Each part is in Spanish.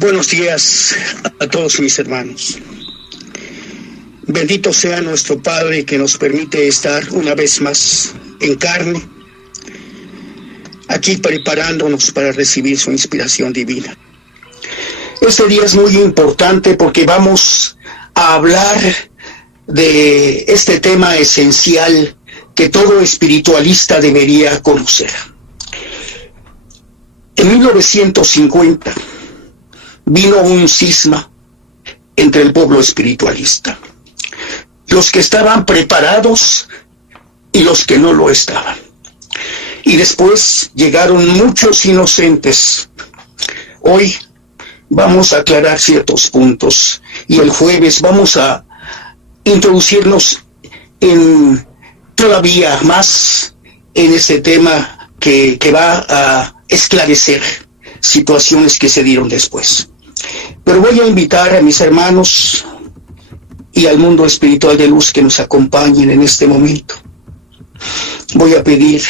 Buenos días a todos mis hermanos. Bendito sea nuestro Padre que nos permite estar una vez más en carne, aquí preparándonos para recibir su inspiración divina. Este día es muy importante porque vamos a hablar de este tema esencial que todo espiritualista debería conocer. En 1950 vino un cisma entre el pueblo espiritualista, los que estaban preparados y los que no lo estaban. Y después llegaron muchos inocentes. Hoy vamos a aclarar ciertos puntos y el jueves vamos a introducirnos en todavía más en ese tema que va a esclarecer situaciones que se dieron después. Pero voy a invitar a mis hermanos y al mundo espiritual de luz que nos acompañen en este momento. Voy a pedir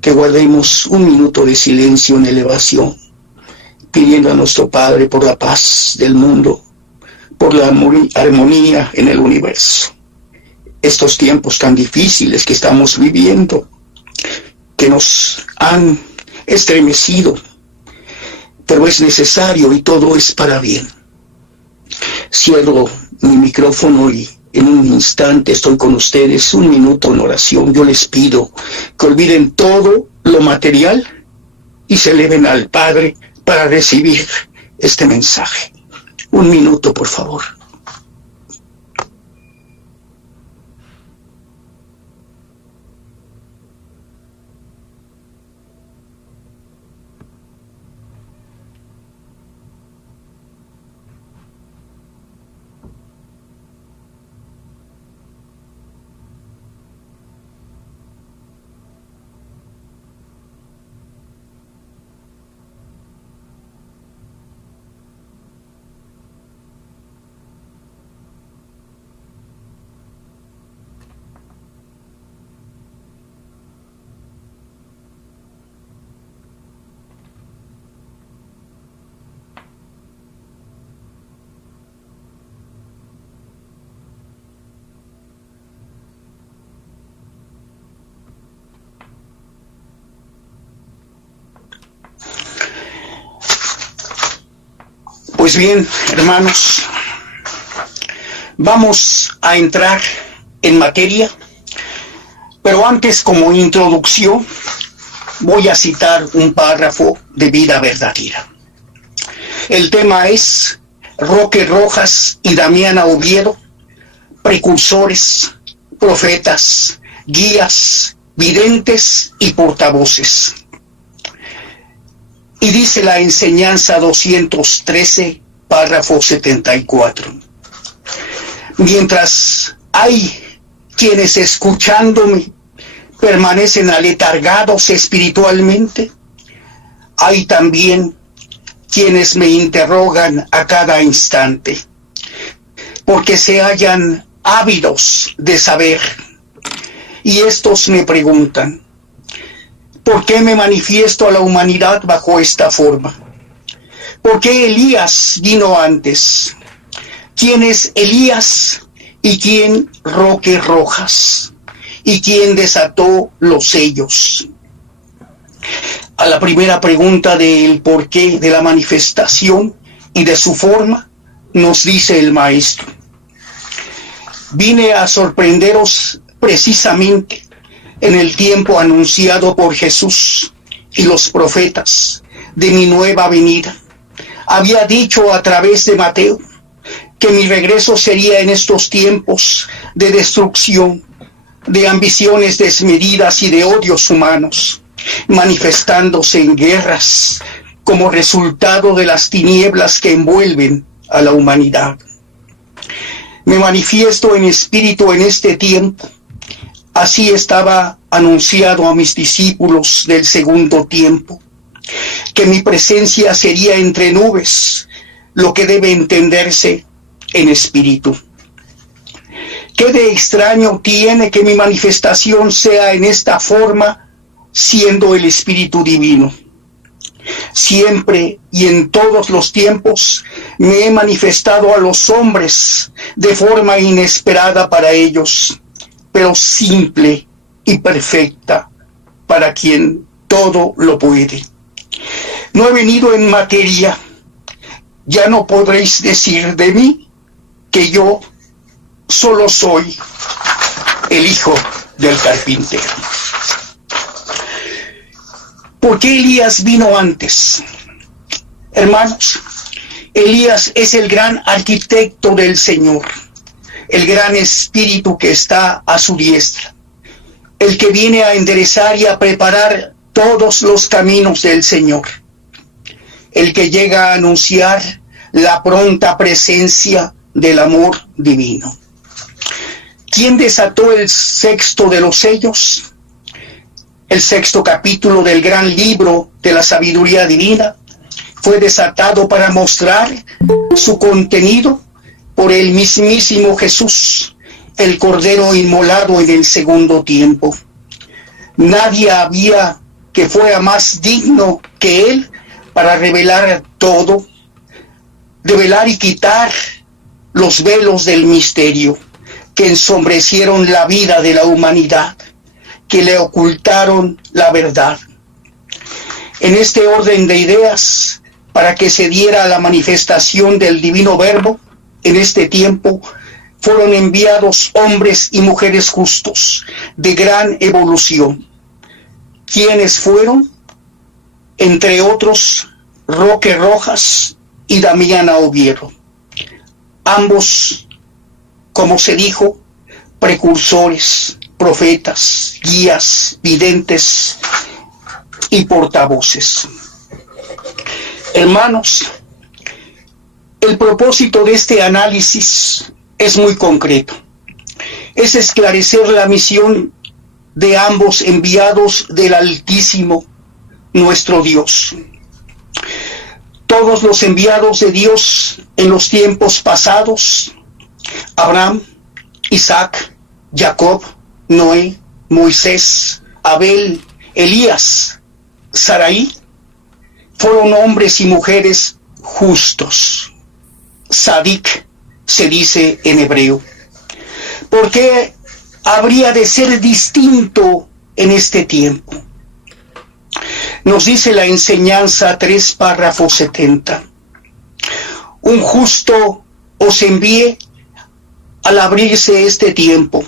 que guardemos un minuto de silencio en elevación, pidiendo a nuestro Padre por la paz del mundo, por la armonía en el universo. Estos tiempos tan difíciles que estamos viviendo, que nos han estremecido, pero es necesario y todo es para bien. Cierro mi micrófono y en un instante estoy con ustedes, un minuto en oración. Yo les pido que olviden todo lo material y se eleven al Padre para recibir este mensaje. Un minuto, por favor. Pues bien, hermanos, vamos a entrar en materia, pero antes, como introducción, voy a citar un párrafo de Vida Verdadera. El tema es Roque Rojas y Damiana Oviedo, precursores, profetas, guías, videntes y portavoces. Y dice la enseñanza 213, párrafo 74. Mientras hay quienes escuchándome permanecen aletargados espiritualmente, hay también quienes me interrogan a cada instante, porque se hallan ávidos de saber. Y estos me preguntan, ¿por qué me manifiesto a la humanidad bajo esta forma? ¿Por qué Elías vino antes? ¿Quién es Elías y quién Roque Rojas? ¿Y quién desató los sellos? A la primera pregunta del porqué de la manifestación y de su forma, nos dice el Maestro: vine a sorprenderos precisamente en el tiempo anunciado por Jesús y los profetas de mi nueva venida. Había dicho a través de Mateo que mi regreso sería en estos tiempos de destrucción, de ambiciones desmedidas y de odios humanos, manifestándose en guerras como resultado de las tinieblas que envuelven a la humanidad. Me manifiesto en espíritu en este tiempo. Así estaba anunciado a mis discípulos del segundo tiempo, que mi presencia sería entre nubes, lo que debe entenderse en espíritu. ¿Qué de extraño tiene que mi manifestación sea en esta forma, siendo el Espíritu Divino? Siempre y en todos los tiempos me he manifestado a los hombres de forma inesperada para ellos, pero simple y perfecta para quien todo lo puede. No he venido en materia. Ya no podréis decir de mí que yo solo soy el hijo del carpintero. ¿Por qué Elías vino antes? Hermanos, Elías es el gran arquitecto del Señor, el gran espíritu que está a su diestra, el que viene a enderezar y a preparar todos los caminos del Señor, el que llega a anunciar la pronta presencia del amor divino. ¿Quién desató el sexto de los sellos? El sexto capítulo del gran libro de la sabiduría divina fue desatado para mostrar su contenido por el mismísimo Jesús, el Cordero inmolado en el segundo tiempo. Nadie había que fuera más digno que él para revelar todo, revelar y quitar los velos del misterio que ensombrecieron la vida de la humanidad, que le ocultaron la verdad. En este orden de ideas, para que se diera la manifestación del divino verbo, en este tiempo fueron enviados hombres y mujeres justos, de gran evolución. ¿Quiénes fueron? Entre otros, Roque Rojas y Damiana Oviedo. Ambos, como se dijo, precursores, profetas, guías, videntes y portavoces. Hermanos, el propósito de este análisis es muy concreto. Es esclarecer la misión de ambos enviados del Altísimo, nuestro Dios. Todos los enviados de Dios en los tiempos pasados, Abraham, Isaac, Jacob, Noé, Moisés, Abel, Elías, Saraí, fueron hombres y mujeres justos. Sadik se dice en hebreo. ¿Por qué habría de ser distinto en este tiempo? Nos dice la enseñanza 3 párrafos 70. Un justo os envíe al abrirse este tiempo.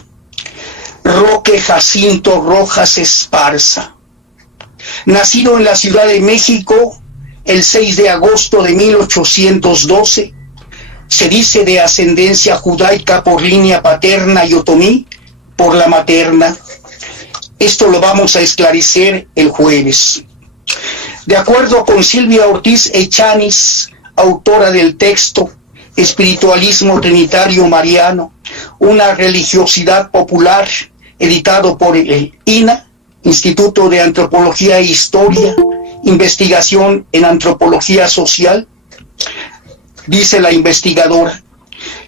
Roque Jacinto Rojas Esparza, nacido en la Ciudad de México el 6 de agosto de 1812, se dice de ascendencia judaica por línea paterna y otomí por la materna. Esto lo vamos a esclarecer el jueves. De acuerdo con Silvia Ortiz Echanis, autora del texto Espiritualismo Trinitario Mariano, una religiosidad popular, editado por el INA, Instituto de Antropología e Historia, Investigación en Antropología Social, dice la investigadora,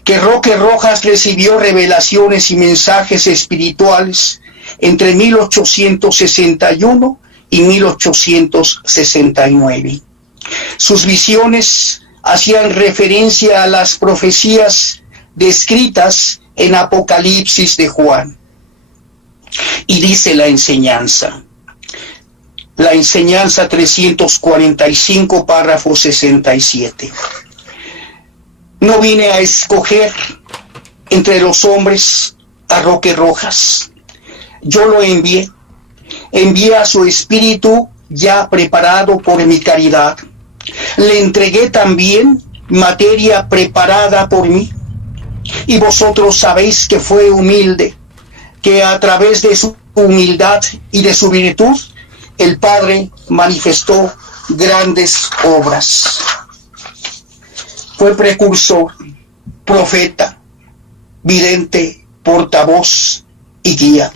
que Roque Rojas recibió revelaciones y mensajes espirituales entre 1861 y 1869. Sus visiones hacían referencia a las profecías descritas en Apocalipsis de Juan. Y dice la enseñanza 345, párrafo 67. No vine a escoger entre los hombres a Roque Rojas. Yo lo envié a su espíritu ya preparado por mi caridad. Le entregué también materia preparada por mí. Y vosotros sabéis que fue humilde, que a través de su humildad y de su virtud, el Padre manifestó grandes obras. Fue precursor, profeta, vidente, portavoz y guía.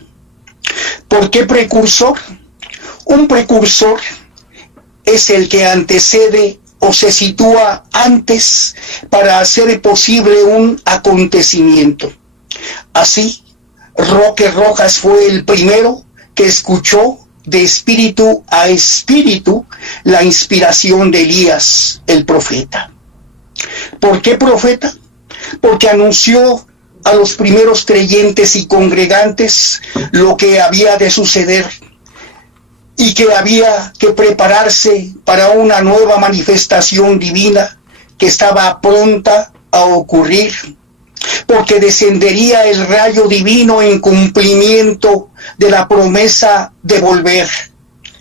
¿Por qué precursor? Un precursor es el que antecede o se sitúa antes para hacer posible un acontecimiento. Así, Roque Rojas fue el primero que escuchó de espíritu a espíritu la inspiración de Elías, el profeta. ¿Por qué profeta? Porque anunció a los primeros creyentes y congregantes lo que había de suceder y que había que prepararse para una nueva manifestación divina que estaba pronta a ocurrir, porque descendería el rayo divino en cumplimiento de la promesa de volver.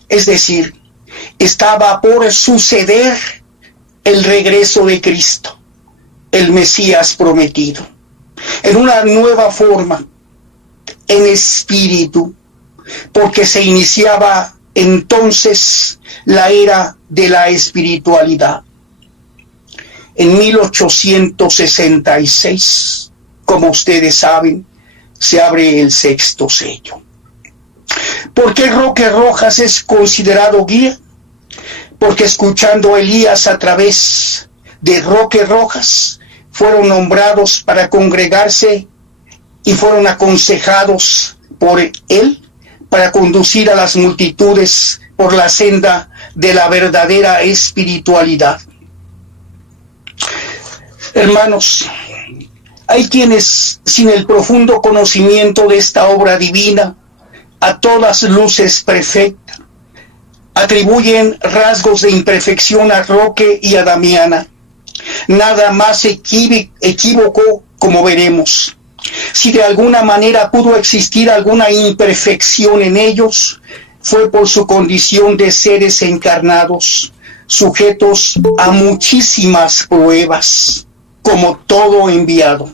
Es decir, estaba por suceder el regreso de Cristo, el Mesías prometido, en una nueva forma, en espíritu, porque se iniciaba entonces la era de la espiritualidad. En 1866, como ustedes saben, se abre el sexto sello. ¿Por qué Roque Rojas es considerado guía? Porque escuchando a Elías a través de Roque Rojas, fueron nombrados para congregarse y fueron aconsejados por él para conducir a las multitudes por la senda de la verdadera espiritualidad. Hermanos, hay quienes, sin el profundo conocimiento de esta obra divina, a todas luces perfecta, atribuyen rasgos de imperfección a Roque y a Damiana. Nada más equívoco, como veremos. Si de alguna manera pudo existir alguna imperfección en ellos, fue por su condición de seres encarnados, sujetos a muchísimas pruebas, como todo enviado.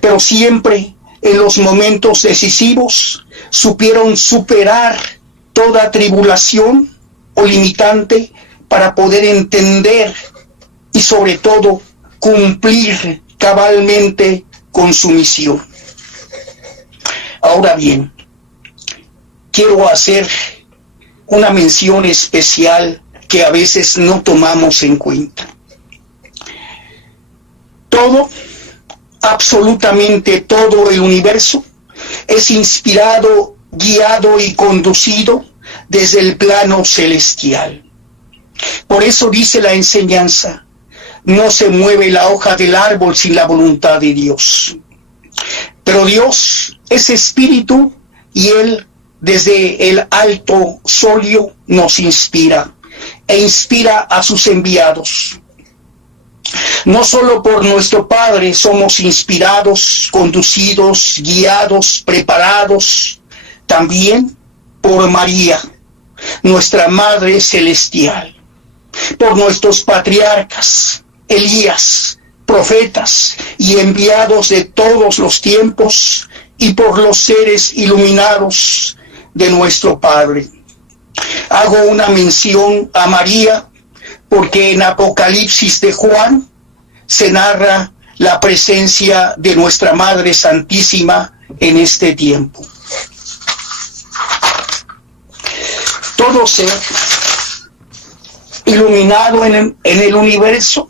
Pero siempre, en los momentos decisivos, supieron superar toda tribulación o limitante para poder entender y sobre todo cumplir cabalmente con su misión. Ahora bien, quiero hacer una mención especial que a veces no tomamos en cuenta. Todo, absolutamente todo el universo, es inspirado, guiado y conducido desde el plano celestial. Por eso dice la enseñanza: no se mueve la hoja del árbol sin la voluntad de Dios. Pero Dios es espíritu y Él desde el alto solio nos inspira e inspira a sus enviados. No solo por nuestro Padre somos inspirados, conducidos, guiados, preparados, también por María, nuestra Madre Celestial, por nuestros patriarcas, Elías, profetas y enviados de todos los tiempos, y por los seres iluminados de nuestro Padre. Hago una mención a María porque en Apocalipsis de Juan se narra la presencia de nuestra Madre Santísima en este tiempo. Todo ser iluminado en el universo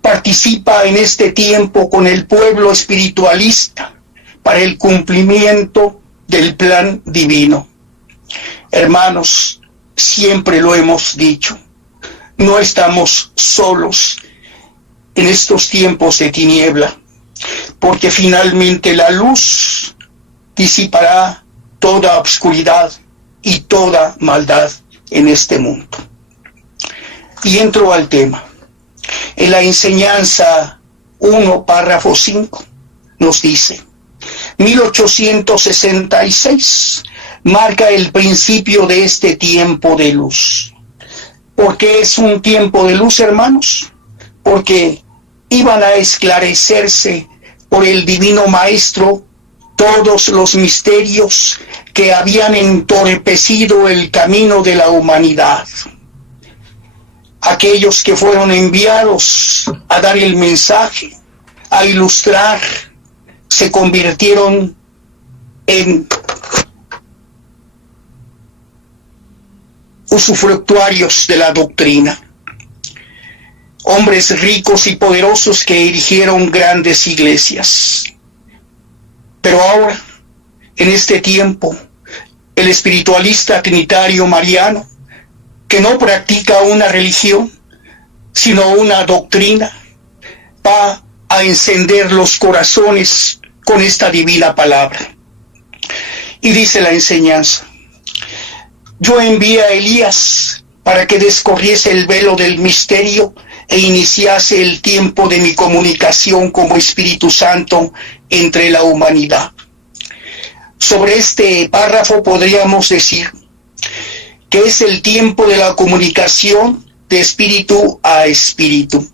participa en este tiempo con el pueblo espiritualista para el cumplimiento del plan divino. Hermanos, siempre lo hemos dicho, no estamos solos en estos tiempos de tiniebla, porque finalmente la luz disipará toda obscuridad y toda maldad en este mundo. Y entro al tema. En la enseñanza 1, párrafo 5, nos dice: 1866 marca el principio de este tiempo de luz. ¿Por qué es un tiempo de luz, hermanos? Porque iban a esclarecerse por el Divino Maestro todos los misterios que habían entorpecido el camino de la humanidad. Aquellos que fueron enviados a dar el mensaje, a ilustrar, se convirtieron en usufructuarios de la doctrina. Hombres ricos y poderosos que erigieron grandes iglesias. Pero ahora, en este tiempo, el espiritualista trinitario mariano, que no practica una religión, sino una doctrina, va a encender los corazones con esta divina palabra. Y dice la enseñanza: yo envié a Elías para que descorriese el velo del misterio e iniciase el tiempo de mi comunicación como Espíritu Santo entre la humanidad. Sobre este párrafo podríamos decir que es el tiempo de la comunicación de espíritu a espíritu.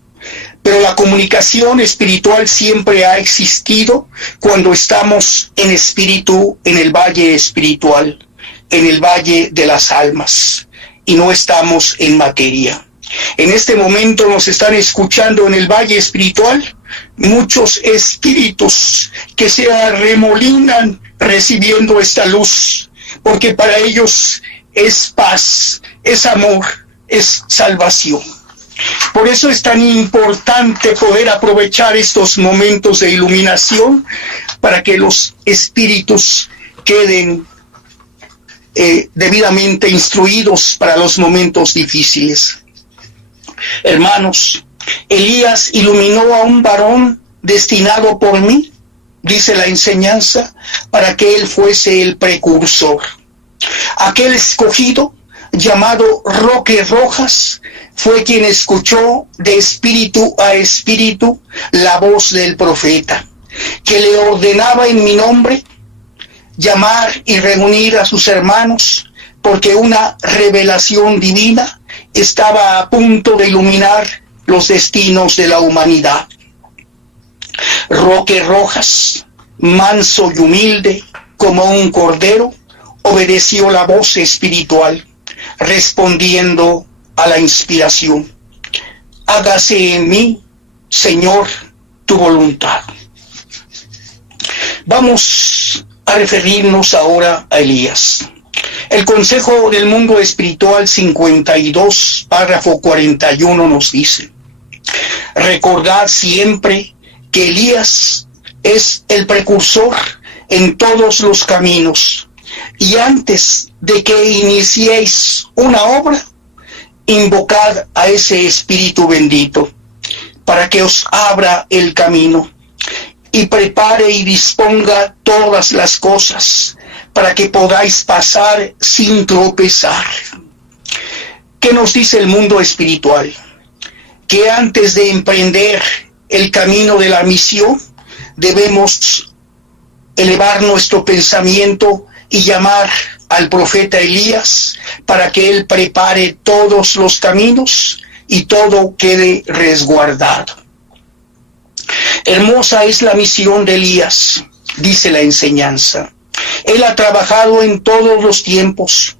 Pero la comunicación espiritual siempre ha existido cuando estamos en espíritu, en el valle espiritual, en el valle de las almas, y no estamos en materia. En este momento nos están escuchando en el valle espiritual muchos espíritus que se arremolinan recibiendo esta luz, porque para ellos es paz, es amor, es salvación. Por eso es tan importante poder aprovechar estos momentos de iluminación para que los espíritus queden debidamente instruidos para los momentos difíciles. Hermanos, Elías iluminó a un varón destinado por mí, dice la enseñanza, para que él fuese el precursor. Aquel escogido, llamado Roque Rojas, fue quien escuchó de espíritu a espíritu la voz del profeta, que le ordenaba en mi nombre llamar y reunir a sus hermanos, porque una revelación divina estaba a punto de iluminar los destinos de la humanidad. Roque Rojas, manso y humilde como un cordero, obedeció la voz espiritual, respondiendo a la inspiración: hágase en mí, Señor, tu voluntad. Vamos a referirnos ahora a Elías. El Consejo del Mundo Espiritual 52, párrafo 41 nos dice: recordad siempre que Elías es el precursor en todos los caminos, y antes de que iniciéis una obra, invocad a ese Espíritu bendito para que os abra el camino y prepare y disponga todas las cosas para que podáis pasar sin tropezar. ¿Qué nos dice el mundo espiritual? Que antes de emprender el camino de la misión, debemos elevar nuestro pensamiento y llamar al profeta Elías para que él prepare todos los caminos y todo quede resguardado. Hermosa es la misión de Elías, dice la enseñanza. Él ha trabajado en todos los tiempos,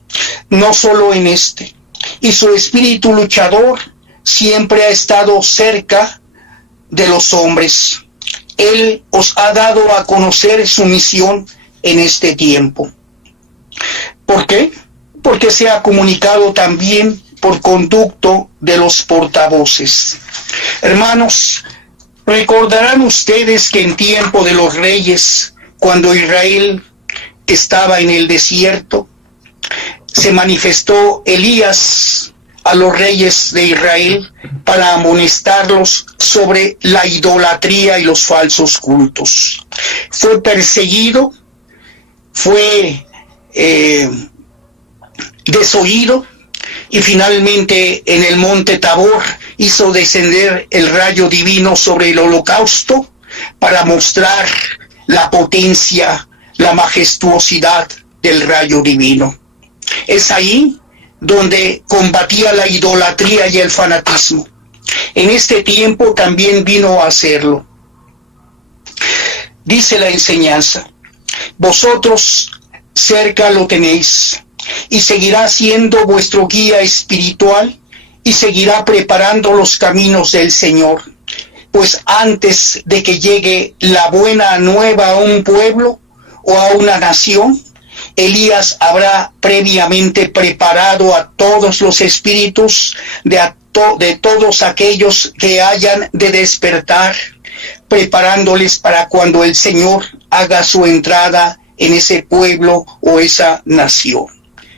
no solo en este, y su espíritu luchador siempre ha estado cerca de los hombres. Él os ha dado a conocer su misión en este tiempo. ¿Por qué? Porque se ha comunicado también por conducto de los portavoces. Hermanos, recordarán ustedes que en tiempo de los reyes, cuando Israel estaba en el desierto, se manifestó Elías a los reyes de Israel para amonestarlos sobre la idolatría y los falsos cultos. Fue perseguido, fue desoído, y finalmente en el monte Tabor hizo descender el rayo divino sobre el holocausto para mostrar la potencia, la majestuosidad del rayo divino. Es ahí donde combatía la idolatría y el fanatismo. En este tiempo también vino a hacerlo. Dice la enseñanza: vosotros cerca lo tenéis, y seguirá siendo vuestro guía espiritual, y seguirá preparando los caminos del Señor. Pues antes de que llegue la buena nueva a un pueblo o a una nación, Elías habrá previamente preparado a todos los espíritus de todos aquellos que hayan de despertar, preparándoles para cuando el Señor haga su entrada en ese pueblo o esa nación.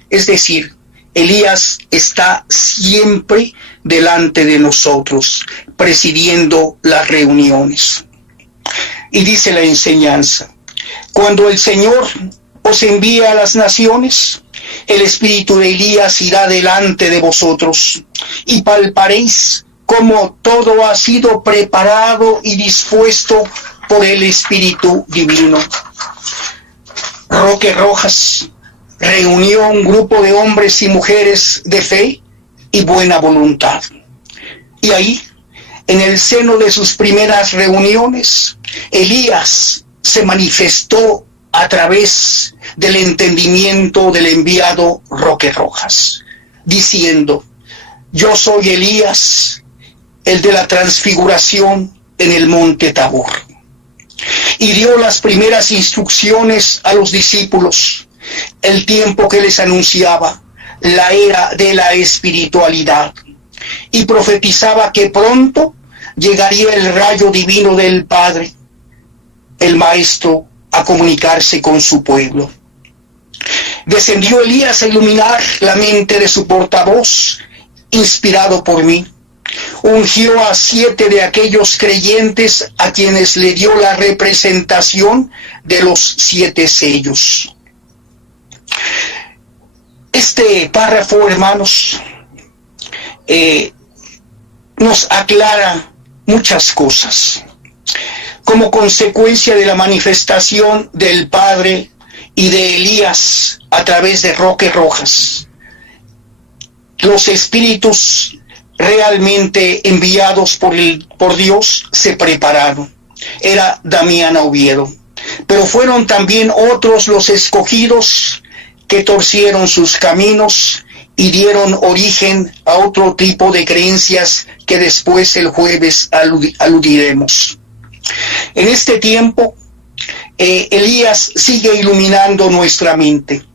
Es decir, Elías está siempre delante de nosotros, presidiendo las reuniones. Y dice la enseñanza: cuando el Señor os envía a las naciones, el espíritu de Elías irá delante de vosotros, y palparéis cómo todo ha sido preparado y dispuesto por el Espíritu Divino. Roque Rojas reunió un grupo de hombres y mujeres de fe y buena voluntad. Y ahí, en el seno de sus primeras reuniones, Elías se manifestó a través del entendimiento del enviado Roque Rojas, diciendo: yo soy Elías, el de la transfiguración en el monte Tabor. Y dio las primeras instrucciones a los discípulos, el tiempo que les anunciaba, la era de la espiritualidad, y profetizaba que pronto llegaría el rayo divino del Padre, el Maestro, a comunicarse con su pueblo. Descendió Elías a iluminar la mente de su portavoz, inspirado por mí. Ungió a 7 de aquellos creyentes a quienes le dio la representación de los 7 sellos. Este párrafo, hermanos, nos aclara muchas cosas. Como consecuencia de la manifestación del Padre y de Elías a través de Roque Rojas, los espíritus realmente enviados por Dios se prepararon. Era Damián Oviedo, pero fueron también otros los escogidos que torcieron sus caminos y dieron origen a otro tipo de creencias que después el jueves aludiremos. En este tiempo, Elías sigue iluminando nuestra mente,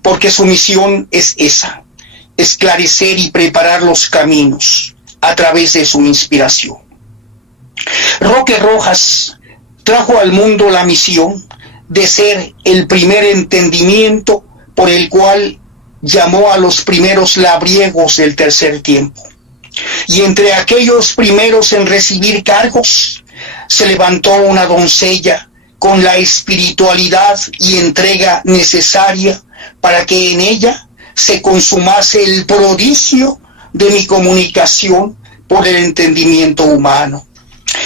porque su misión es esa: esclarecer y preparar los caminos a través de su inspiración. Roque Rojas trajo al mundo la misión de ser el primer entendimiento por el cual llamó a los primeros labriegos del tercer tiempo. Y entre aquellos primeros en recibir cargos, se levantó una doncella con la espiritualidad y entrega necesaria para que en ella se consumase el prodigio de mi comunicación por el entendimiento humano.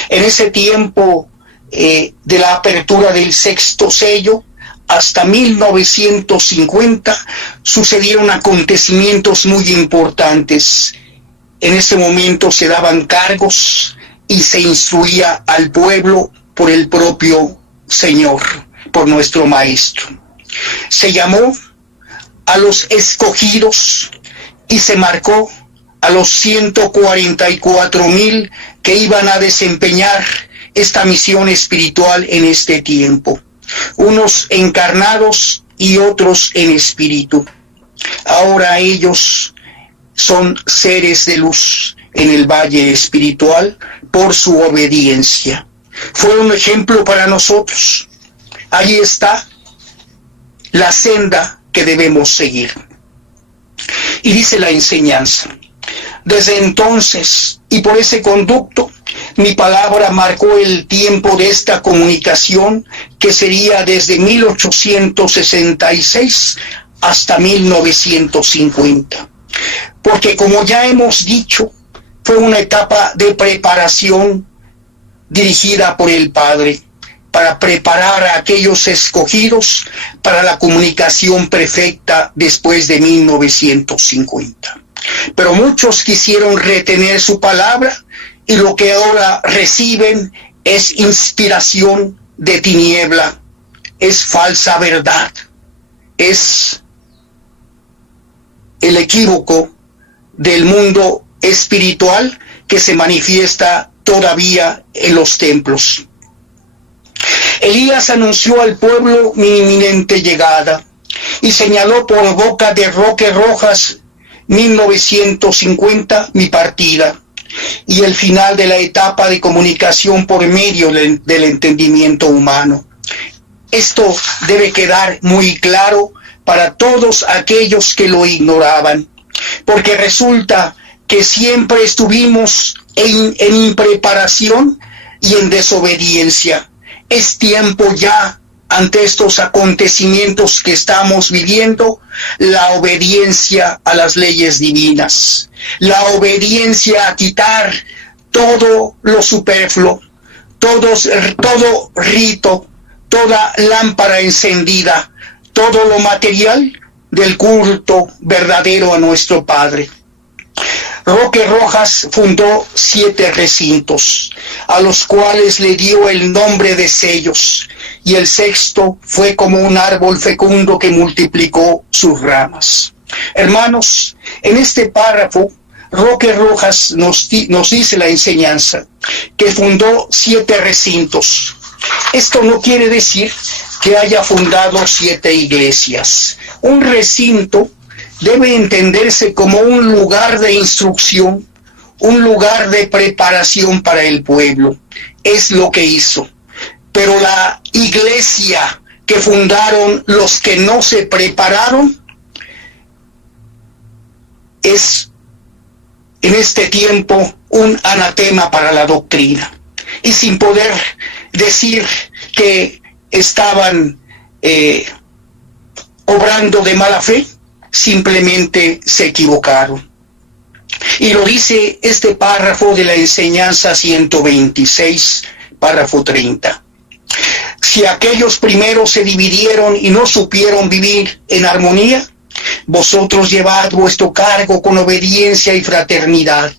En ese tiempo de la apertura del 6º sello, hasta 1950, sucedieron acontecimientos muy importantes. En ese momento se daban cargos y se instruía al pueblo por el propio Señor, por nuestro Maestro. Se llamó a los escogidos y se marcó a los 144,000 que iban a desempeñar esta misión espiritual en este tiempo, unos encarnados y otros en espíritu. Ahora ellos son seres de luz en el valle espiritual por su obediencia. Fue un ejemplo para nosotros. Allí está la senda que debemos seguir. Y dice la enseñanza: desde entonces y por ese conducto, mi palabra marcó el tiempo de esta comunicación, que sería desde 1866 hasta 1950. Porque, como ya hemos dicho, fue una etapa de preparación dirigida por el Padre para preparar a aquellos escogidos para la comunicación perfecta después de 1950. Pero muchos quisieron retener su palabra y lo que ahora reciben es inspiración de tiniebla, es falsa verdad, es el equívoco del mundo espiritual que se manifiesta todavía en los templos. Elías anunció al pueblo mi inminente llegada y señaló por boca de Roque Rojas 1950 mi partida y el final de la etapa de comunicación por medio del entendimiento humano. Esto debe quedar muy claro para todos aquellos que lo ignoraban, porque resulta que siempre estuvimos en impreparación y en desobediencia. Es tiempo ya, ante estos acontecimientos que estamos viviendo, la obediencia a las leyes divinas, la obediencia a quitar todo lo superfluo, todo rito, toda lámpara encendida, todo lo material del culto verdadero a nuestro Padre. Roque Rojas fundó 7 recintos, a los cuales le dio el nombre de sellos, y el sexto fue como un árbol fecundo que multiplicó sus ramas. Hermanos, en este párrafo, Roque Rojas nos dice la enseñanza, que fundó 7 recintos. Esto no quiere decir que haya fundado 7 iglesias. Un recinto debe entenderse como un lugar de instrucción, un lugar de preparación para el pueblo. Es lo que hizo. Pero la iglesia que fundaron los que no se prepararon es en este tiempo un anatema para la doctrina. Y sin poder decir que estaban obrando de mala fe, simplemente se equivocaron. Y lo dice este párrafo de la enseñanza 126, párrafo 30. Si aquellos primeros se dividieron y no supieron vivir en armonía, vosotros llevad vuestro cargo con obediencia y fraternidad,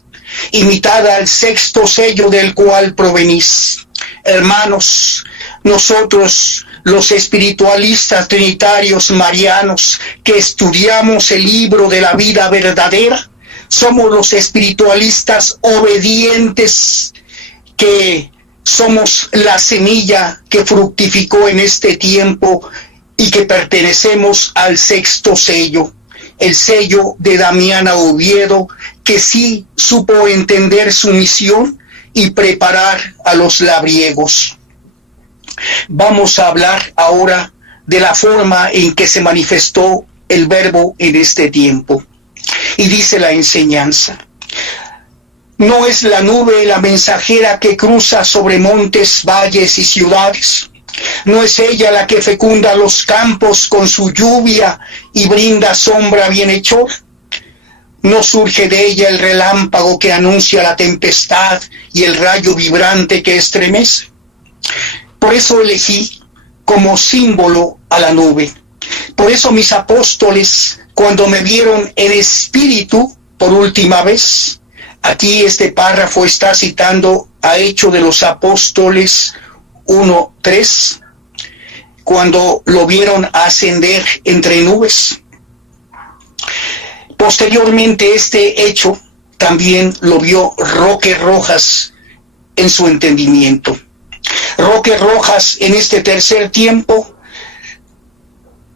imitad al sexto sello del cual provenís. Hermanos, nosotros, los espiritualistas trinitarios marianos que estudiamos el libro de la vida verdadera, somos los espiritualistas obedientes, que somos la semilla que fructificó en este tiempo y que pertenecemos al sexto sello, el sello de Damiana Oviedo, que sí supo entender su misión y preparar a los labriegos. Vamos a hablar ahora de la forma en que se manifestó el Verbo en este tiempo. Y dice la enseñanza: no es la nube la mensajera que cruza sobre montes, valles y ciudades. No es ella la que fecunda los campos con su lluvia y brinda sombra bienhechora. No surge de ella el relámpago que anuncia la tempestad y el rayo vibrante que estremece. Por eso elegí como símbolo a la nube. Por eso mis apóstoles, cuando me vieron en espíritu por última vez, aquí este párrafo está citando a Hechos de los Apóstoles 1:3, cuando lo vieron ascender entre nubes. Posteriormente este hecho también lo vio Roque Rojas en su entendimiento. Roque Rojas en este tercer tiempo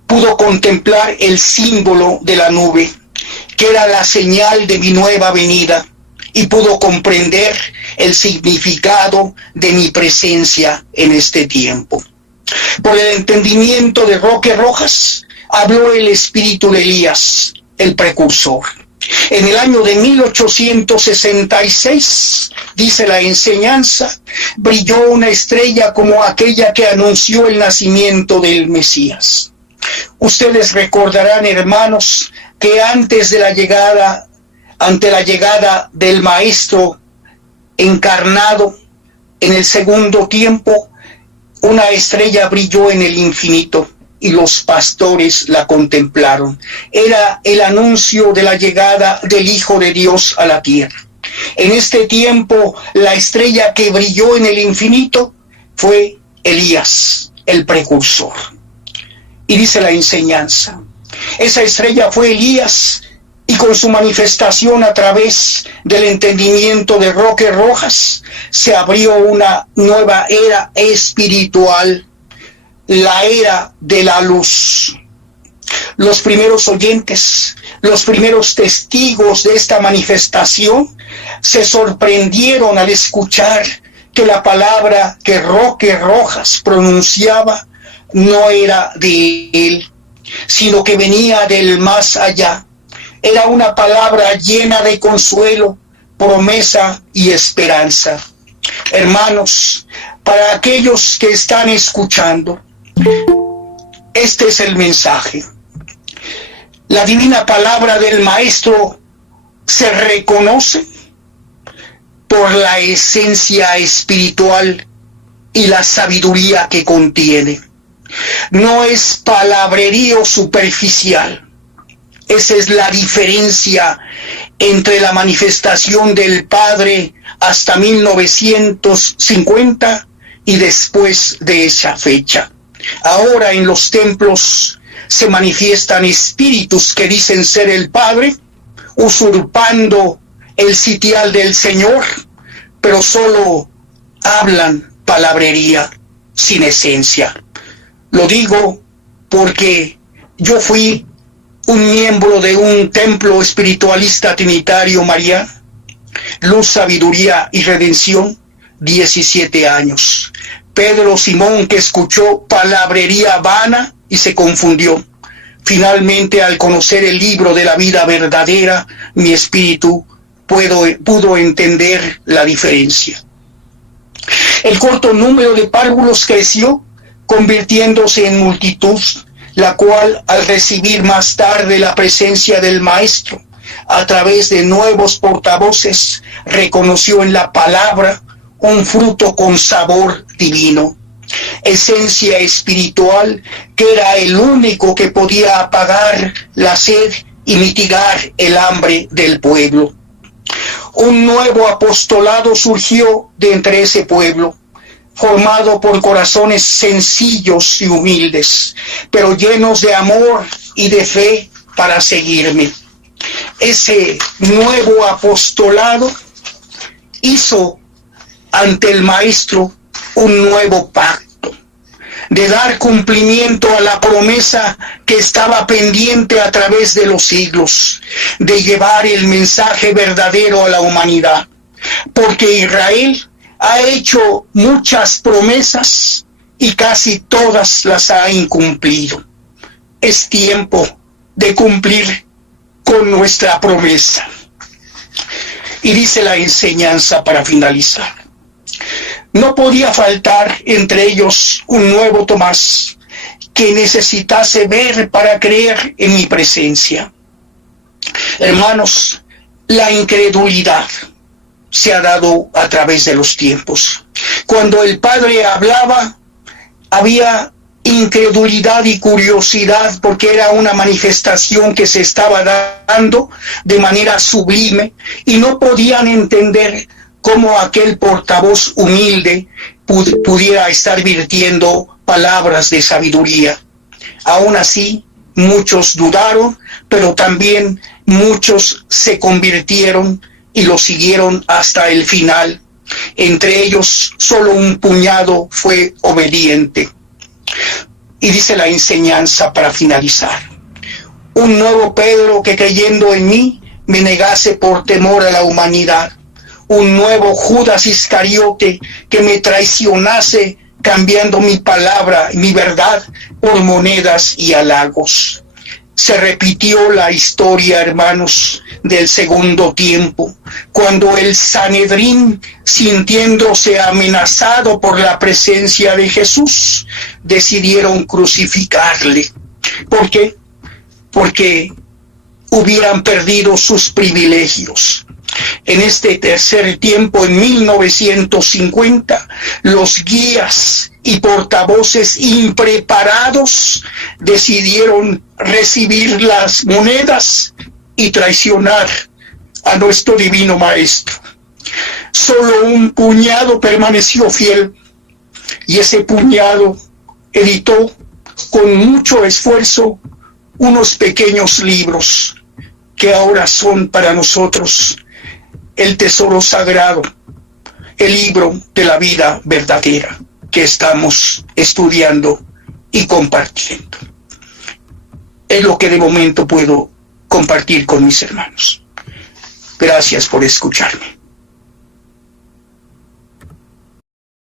pudo contemplar el símbolo de la nube, que era la señal de mi nueva venida, y pudo comprender el significado de mi presencia en este tiempo. Por el entendimiento de Roque Rojas, habló el espíritu de Elías, el precursor. En el año de 1866, dice la enseñanza, brilló una estrella como aquella que anunció el nacimiento del Mesías. Ustedes recordarán, hermanos, que ante la llegada del Maestro encarnado en el segundo tiempo, una estrella brilló en el infinito y los pastores la contemplaron. Era el anuncio de la llegada del Hijo de Dios a la tierra. En este tiempo, la estrella que brilló en el infinito fue Elías, el precursor. Y dice la enseñanza, esa estrella fue Elías, y con su manifestación a través del entendimiento de Roque Rojas, se abrió una nueva era espiritual, la era de la luz. Los primeros oyentes, los primeros testigos de esta manifestación se sorprendieron al escuchar que la palabra que Roque Rojas pronunciaba no era de él, sino que venía del más allá. Era una palabra llena de consuelo, promesa y esperanza. Hermanos, para aquellos que están escuchando, este es el mensaje. La divina palabra del Maestro se reconoce por la esencia espiritual y la sabiduría que contiene. No es palabrerío superficial. Esa es la diferencia entre la manifestación del Padre hasta 1950 y después de esa fecha. Ahora en los templos se manifiestan espíritus que dicen ser el Padre, usurpando el sitial del Señor, pero solo hablan palabrería sin esencia. Lo digo porque yo fui un miembro de un templo espiritualista trinitario mariano, Luz, Sabiduría y Redención, 17 años. Pedro Simón, que escuchó palabrería vana y se confundió. Finalmente, al conocer el libro de la vida verdadera, mi espíritu pudo entender la diferencia. El corto número de párvulos creció, convirtiéndose en multitud, la cual, al recibir más tarde la presencia del Maestro, a través de nuevos portavoces, reconoció en la palabra un fruto con sabor divino, esencia espiritual que era el único que podía apagar la sed y mitigar el hambre del pueblo. Un nuevo apostolado surgió de entre ese pueblo, formado por corazones sencillos y humildes, pero llenos de amor y de fe para seguirme. Ese nuevo apostolado hizo ante el Maestro un nuevo pacto, de dar cumplimiento a la promesa que estaba pendiente a través de los siglos, de llevar el mensaje verdadero a la humanidad, porque Israel ha hecho muchas promesas y casi todas las ha incumplido. Es tiempo de cumplir con nuestra promesa. Y dice la enseñanza para finalizar: no podía faltar entre ellos un nuevo Tomás que necesitase ver para creer en mi presencia. Hermanos, la incredulidad se ha dado a través de los tiempos. Cuando el Padre hablaba, había incredulidad y curiosidad porque era una manifestación que se estaba dando de manera sublime y no podían entender cómo aquel portavoz humilde pudiera estar virtiendo palabras de sabiduría. Aún así, muchos dudaron, pero también muchos se convirtieron y lo siguieron hasta el final. Entre ellos, solo un puñado fue obediente. Y dice la enseñanza para finalizar: un nuevo Pedro que creyendo en mí me negase por temor a la humanidad. Un nuevo Judas Iscariote que me traicionase cambiando mi palabra y mi verdad por monedas y halagos. Se repitió la historia, hermanos, del segundo tiempo, cuando el Sanedrín, sintiéndose amenazado por la presencia de Jesús, decidieron crucificarle. ¿Por qué? Porque hubieran perdido sus privilegios. En este tercer tiempo, en 1950, los guías y portavoces impreparados decidieron recibir las monedas y traicionar a nuestro divino Maestro. Solo un puñado permaneció fiel, y ese puñado editó con mucho esfuerzo unos pequeños libros que ahora son para nosotros el tesoro sagrado, el libro de la vida verdadera que estamos estudiando y compartiendo. Es lo que de momento puedo compartir con mis hermanos. Gracias por escucharme.